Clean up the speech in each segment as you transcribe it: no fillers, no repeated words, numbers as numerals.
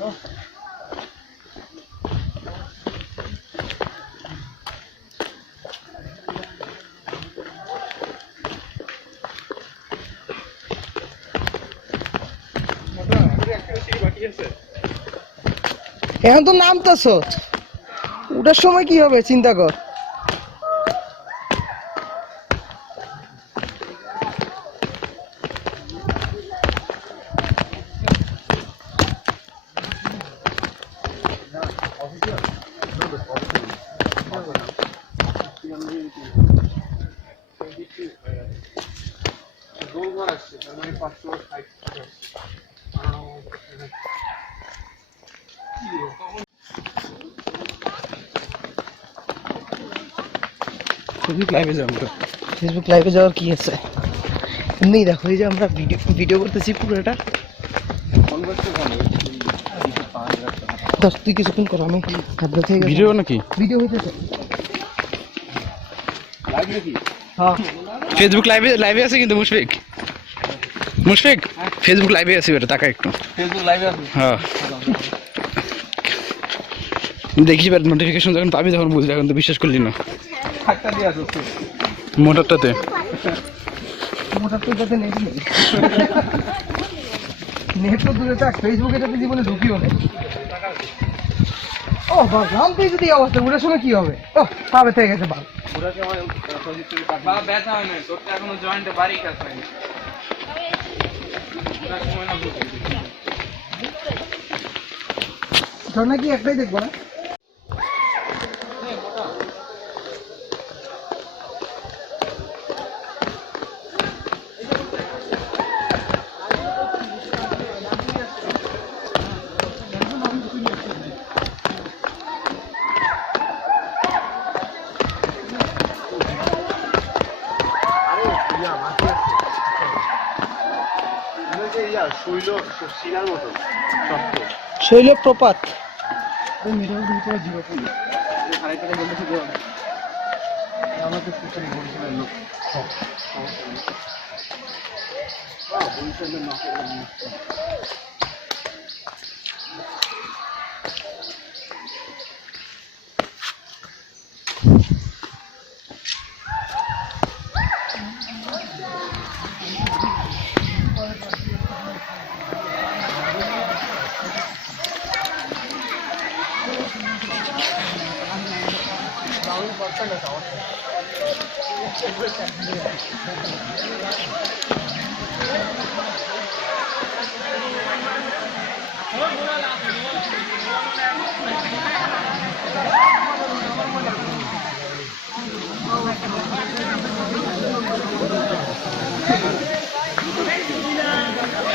এখন তো নামতেছ, ওটার সময় কি হবে চিন্তা কর। ফেসবুক লাইভে যাওয়ার কি আছে, এমনি দেখো এই যে আমরা ভিডিও করতেছি পুরোটা। তুই কিছুক্ষণ করো, আমি ভিডিও নাকি ভিডিও হইতেছে। হ্যাঁ ফেসবুক লাইভে আছে কিন্তু মুশফিক ফেসবুক লাইভে আছে, বেটা টাকা একটু ফেসবুক লাইভে আছে। হ্যাঁ দেখিস নোটিফিকেশন যখন পাবি তখন বুঝলি, এখন তো বিশ্বাস করলি না। মোটরটাতে যাতে নেট নেই, নেট তো দূরে থাক, ফেসবুকে যাতে জীবনে ঢুকিও নেই। ও বাবা, রামতেই যদি এই অবস্থা, ওটার সময় কি হবে? ও পাবে থেকে গেছে বাল। ব্যথা হয় না তোর, এখনো জয়েন্টে বাড়ি কাজ হয়নি। ঝর্ণা কি একটাই দেখবো না? শৈল প্রপাত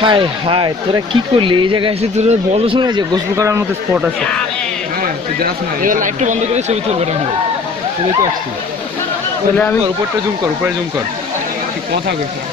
হাই হাই, তোরা কি করলি এই জায়গায় এসে? তোরা বলো শোনা যে গোসল করার মতো স্পট আছে। হ্যাঁ তুই যাস না, এবার লাইটটা বন্ধ করে ছবি তুলবে না, ছবি তো আসছি। তাহলে আমি উপরটা জুম কর, উপরে জুম কর, ঠিক কথা কইছিস।